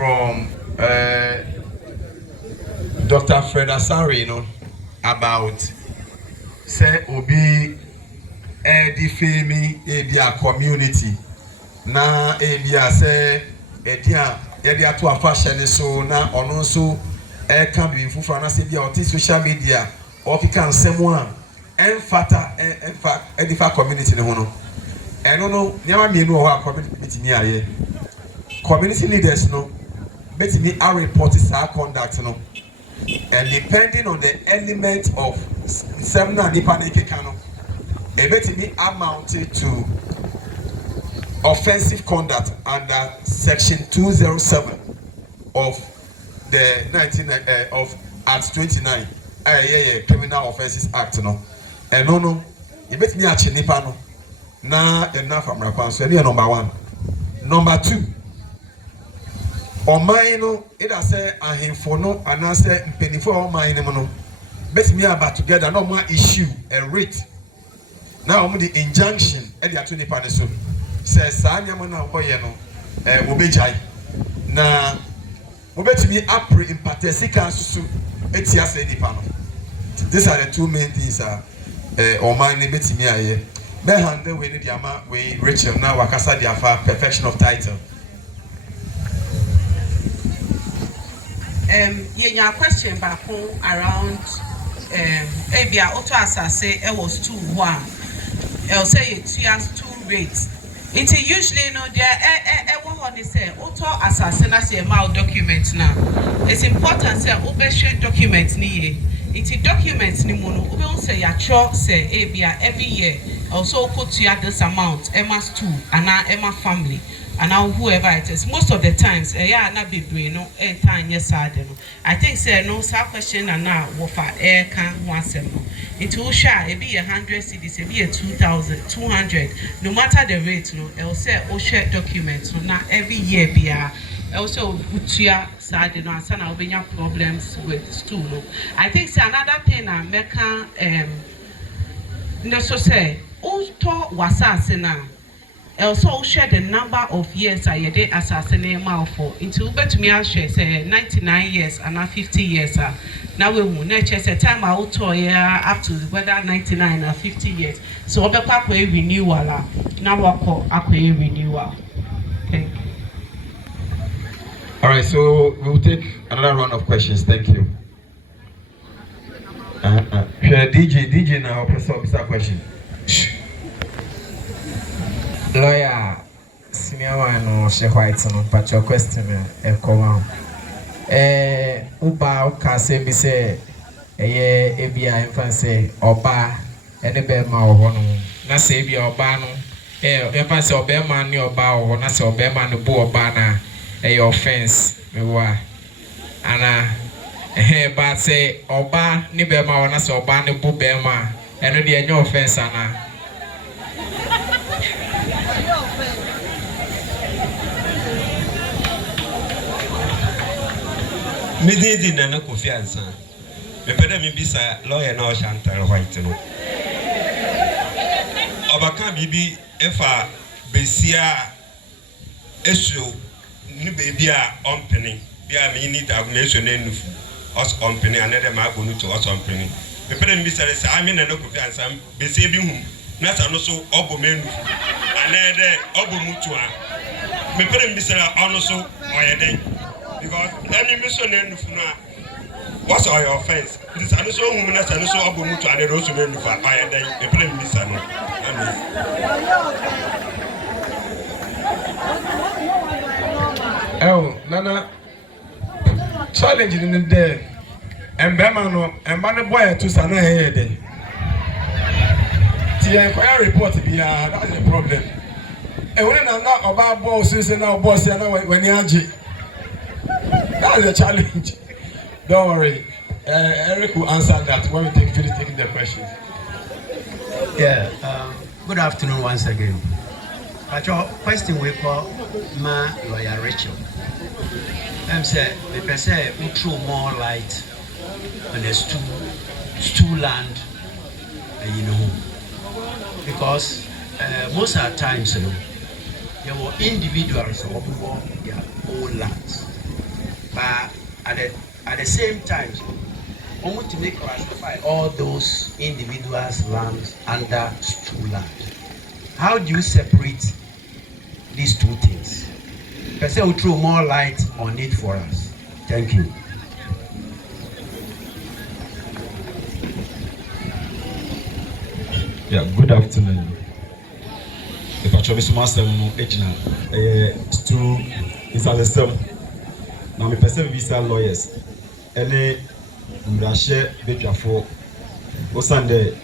from Dr. Fetteh, you know, about say obi defame a community na ebia say edia yedia to afashion so na ono so can be fufu na say bia on social media or kika nsemo a emfata edifa community ne ho no eno no nyama mienu ho a community ni aye community leaders no betimi a report sa conduct no, and depending on the element of seminar nipa ne keka no e betimi amounted to offensive conduct under section 207 of the 19 of Act 29 Criminal Offences Act no no e betimi a che nipa no na enough amrakwan so e number 1. Number 2, ọman no either say ahemfo no anase mpenifo ọman no no betimi aba together na ọma issue a writ na ọmo the injunction e dey ato nipa ne so say saa nyama na oye no obejai na obetimi apre impatesi kan susu etia say nipa no. These are the two main things ọman ne betimi aye be handle we ni the ama we Rachel na wakasa the afa perfection of title. Your question back home around Abia auto assassin was 2-1. I'll say it has 2 rates. It usually no there everyone is say auto assassin as a mal document now. It's important say share documents ni it documents ni mono ube say ya cho say Abia every year also put to this amount Emma's 2 and now Emma family. And now whoever it is, most of the times, not be brain no time yes I don't know. I think say no some question and now what for air can once no. It will share it be 100 cedis, it be 2,200. No matter the rate, no, it will say share documents. No, now every year be also put your side, you know, and some will have problems with stool. No. I think say another thing American no so say auto was now. Also share the number of years I did assassinate mal for. Into bet me I share say 99 years and now 50 years. Now we will not say time out to up to whether 99 or 50 years. So we pack we renewal. Now we call akwe renewal. Thank you. All right, so we will take another round of questions. Thank you. DJ now person this question. Lawyer, senior one or she white no, but your question come on. Uba uka say be say ebia infan say oba ene be ma oho no. Na say bi oba no infan say oba ma ni oba oho na say oba ma no bu oba na offense me wa. Ana but say oba ni be ma na say oba ni bu be ma eno de enye offense ana. Midi na no confiance. Me pede me bisa lawyer na o Chantal White no. Obaka bibi efa besia esu ni baby a ompeni bia me need aggregation na nufu us company another ma go to us company. Me pede me bisa say I mean na no confiance besia bi hu na sa no so obo menu another obo mutu a. Me pede me bisa ono so oyeden. Because any mission in what's our offense? This is also woman as and so abumu to and also men for fire day a plain mission. Oh, Nana challenge in the day. And Bemano and Banner Boy to Sana here day. The inquiry report be that's the problem. And when I'm not about bosses and now boss and when you that's a challenge. Don't worry. Eric will answer that when we finish taking the questions. Yeah. Good afternoon once again. But your question we call my lawyer Rachel. I'm saying the person who throw more light on the stool land, you know, because most of the times, you know, there were individuals who own their own lands. the same time, we want to make classify all those individuals' lands under stool land. How do you separate these two things? Person will throw more light on it for us. Thank you. Yeah, good afternoon. If I trouble some master no ejina stool is a system. Now me person visa lawyers. Any mbrashe bedwafo. Osande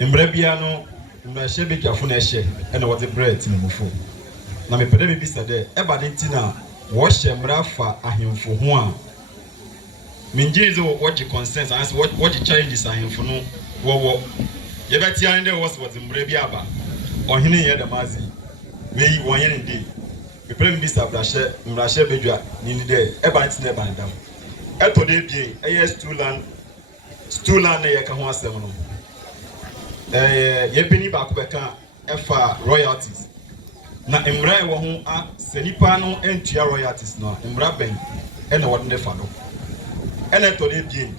mbrabia no mbrashe bedwafo na ehye. Ena what the bread in mufo. Na me pede me bisa de eba de ntina wo hye mbrafa ahemfo ho a minjiri zo what the concerns and what the challenges ahemfo no wo yebeti ande was what mbrabia aba ohene ye da mazi meyi wonye ne dey me pede me bisa mbrashe bedwa ni de eba ntina eba ndam eto de bien eye stool land ye ka ho asem no ye beni ba ko beka efa royalties na emra e wo ho a senipa no entua royalties no emra ben e na wode fa do ene to de bien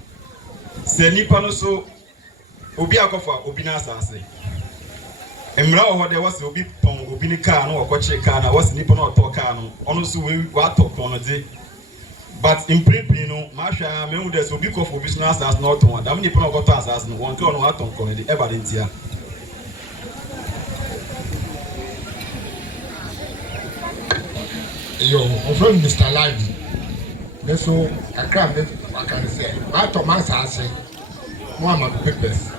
senipa no so obi akofa obi na asase emra wo de wase obi pon obi ni car no okoche car na wase nipa no oto car no ono so we ato pon no de but in prepare no ma hwa me hu de so obi kofa obi na asase no oto adam nipa no okoto asase no won ke ono ato kon no de ever de ntia. Yo, my friend Mr. Ladi. That's so I can say. I told my say, Mama papers.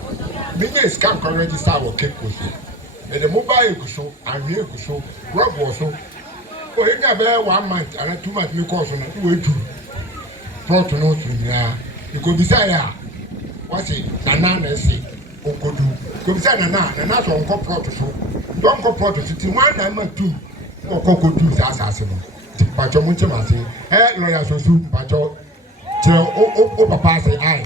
Many scam can register our cake with it. And the mobile could show, and we could show, Rob was so. Oh, you never 1 month and 2 months, me cause on a way to. Brought to know to me. You could be say, what's it? Nana, say, Okodu. Could be say, Nana, and that's on cop to show. Don't go to 1 and 2. Okoko do asase no pacho mo che mase lawyer so su pacho che o papa say ai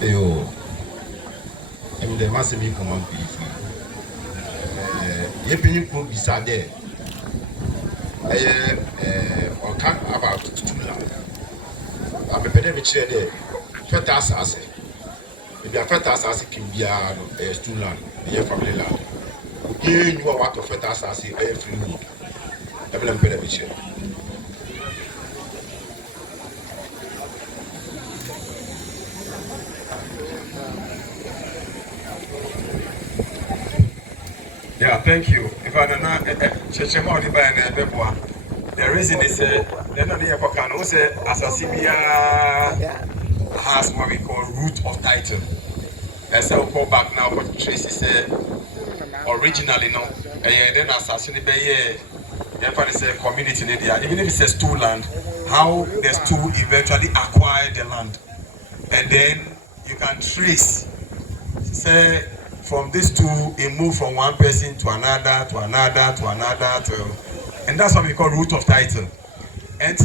yo em de mase mi command please ye pini ko bisade or talk about stool land. I'm a pedemic chair there. Fetteh assassin. If you are Fetteh assassin, can be a stool land, a family land. Here you are what of Fetteh assassin, a free wood. I'm a pedemic chair. Yeah, thank you. If I don't know, the reason is they're not here for Kano. Say Asasibia has what we call root of title. As I go back now, but Tracy said originally no, then Assassin be a community in India. Even if it's a stool land, how the stool eventually acquired the land, and then you can trace. Say from this tool, it moved from one person to another, to another, to another, and that's what we call root of title. And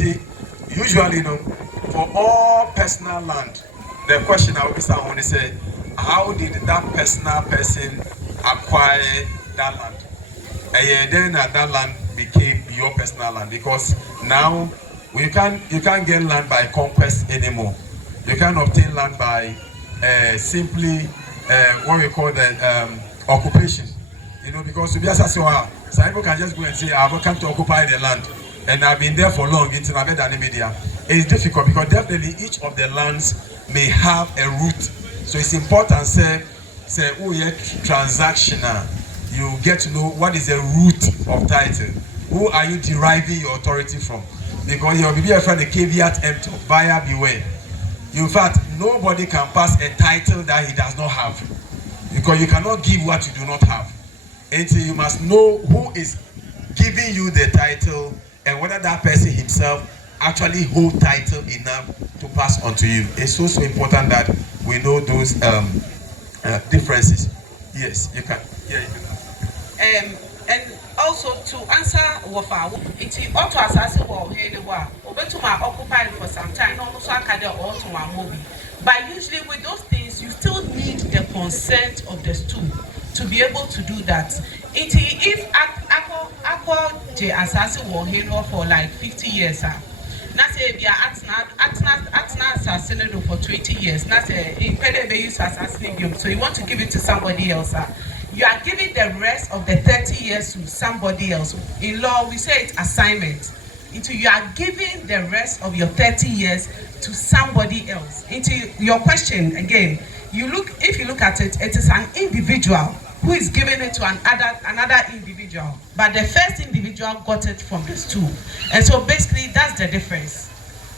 usually, for all personal land, the question I always want to say, how did that personal person acquire that land? And then that land became your personal land, because now you can't get land by conquest anymore. You can't obtain land by simply what we call the occupation, because to be as some people can just go and say, I've come to occupy the land and I've been there for long. It's media. It's difficult because definitely each of the lands may have a root. So it's important say oh yeah, transactional. You get to know what is the root of title. Who are you deriving your authority from? Because you'll be afraid the caveat emptor, buyer beware. In fact, nobody can pass a title that he does not have, because you cannot give what you do not have. And so you must know who is giving you the title and whether that person himself actually hold title enough to pass on to you. It's also important that we know those differences. Yes, you can. Yeah, you can. And also to answer Wafa, it's auto assassin or Haley Wa, or to my occupied for some time, almost I can also a movie. But usually with those things, you still need the consent of the stool to be able to do that. If Aqua J Assassin were here for like 50 years, na say be atna assassin for 20 years, na say Fetteh be use assassin game, so you want to give it to somebody else, you are giving the rest of the 30 years to somebody else. In law, we say it's assignment. You are giving the rest of your 30 years to somebody else. Your question again, if you look at it, it is an individual who is giving it to another individual, but the first individual got it from the stool. And so basically that's the difference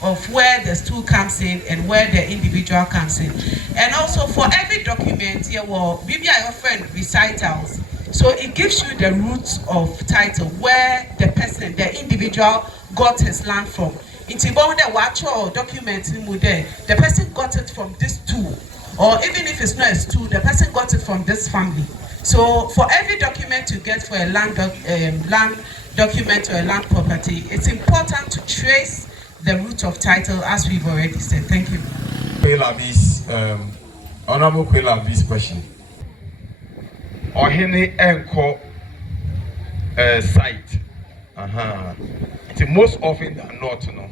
of where the stool comes in and where the individual comes in. And also for every document here, well, maybe I often recitals, so it gives you the roots of title, where the person, the individual got his land from. The document, the person got it from this stool, or even if it's not a stool, the person got it from this family. So for every document you get for a land document or a land property, it's important to trace the root of title, as we've already said. Thank you. Honorable Quayla's question. Ohene enko site. It's most often than not, you know.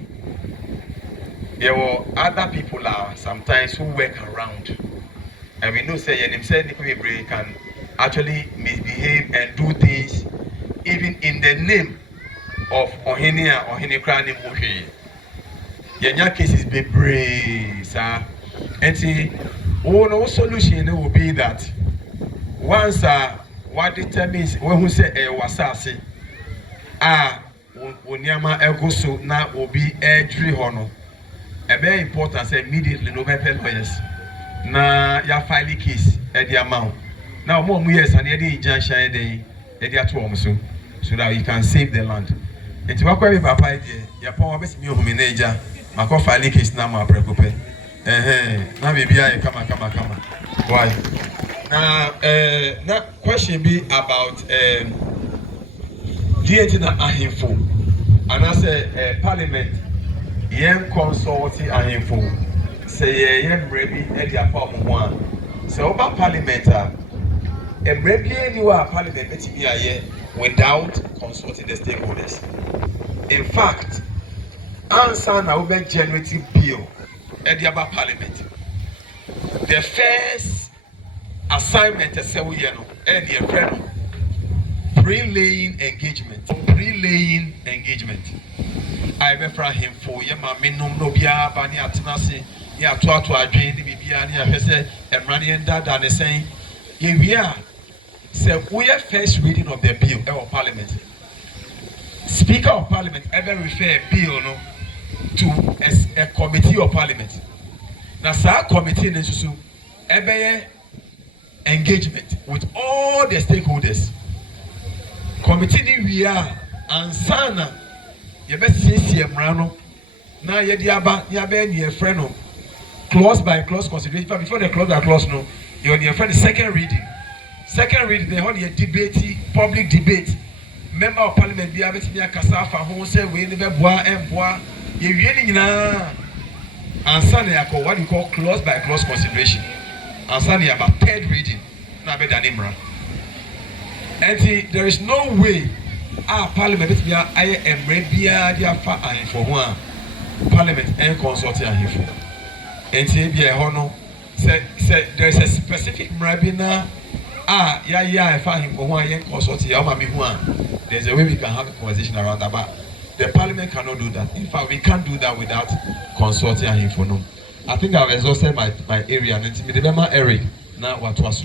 There were other people sometimes who work around, and we know say Nicobe can actually misbehave and do things even in the name of Ohene Krani Mohe. Yenya cases be brave, sir. And no solution will be that once what determines when who say wasasi Onyama Egoso na will be every honor. A very important say immediately no better lawyers. Na ya file case at the amount. Now more years and the injunction at so that you can save the land. It's what we papa idea. Ya power best me home manager. Mako file case na ma preocupe. Now maybe I come. Why? Now question be about DNT na ahimfo. And I say parliament yen consulting ahimfo. Say yen ready at their form one. So about parliament ready anywhere parliament let me here without consulting the stakeholders. In fact, answer now be generating bill at the about parliament. The first assignment is say we know and the friend pre-laying engagement. I remember him for yama minum no bia bani atenase ya to adwen ni bibia ni ahwese emrane enda da ne sen ye wia say we first reading of the bill of parliament. Speaker of parliament ever refer bill no to a committee of parliament. Now sa committee ne susu ebe engagement with all the stakeholders. Committee ni wia ansana ye be sisi emrano na ye di aba ya be ni e friend no clause by clause consideration before the clause by clause no you on your friend second reading they hold a debate, public debate. Member of parliament be able to be a kasafa who say we never bois and bois ye really na ansana ya ko what you call clause by clause consideration ansana ya about third reading na be than imra. And there is no way parliament be a emrebia dia fa for one parliament and consulting ahifo. And be a hono say there is a specific mrabina if I him for one consulting there's a way we can have a conversation around that, but the parliament cannot do that. In fact, we can't do that without consulting ahifo. No, I think I've exhausted my area and remember Eric now what was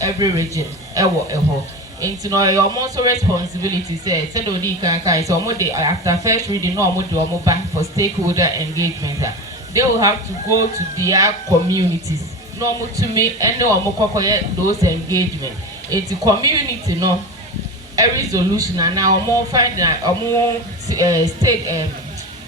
every region into no your most responsibility say odi kan so after first reading no do back for stakeholder engagement. They will have to go to their communities no to me and no those engagement. It's the community no a resolution and now more find state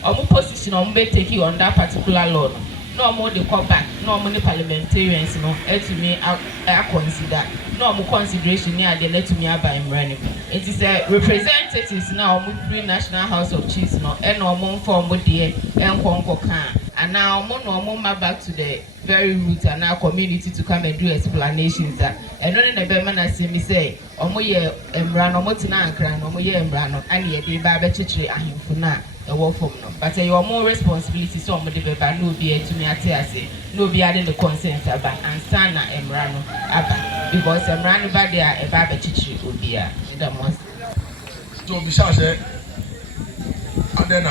position on be taking on that particular law. No more they come back, no more parliamentarians, no, to me, I consider, no more consideration near the let me by running. It is a representatives now, National House of Chiefs, no, and no more form with the and Congo can, and now omo back to the very root and our community to come and do explanations that and only the beman as me say omo ye embrano motina and cran omo ye embrano and ye de ba bechitre ahimfuna a war from no but you are more responsibility so omo de beba no be to me ase no be adding the consent about and sana embrano aba because embrano ba there e ba bechitre obia the most so bisha say and then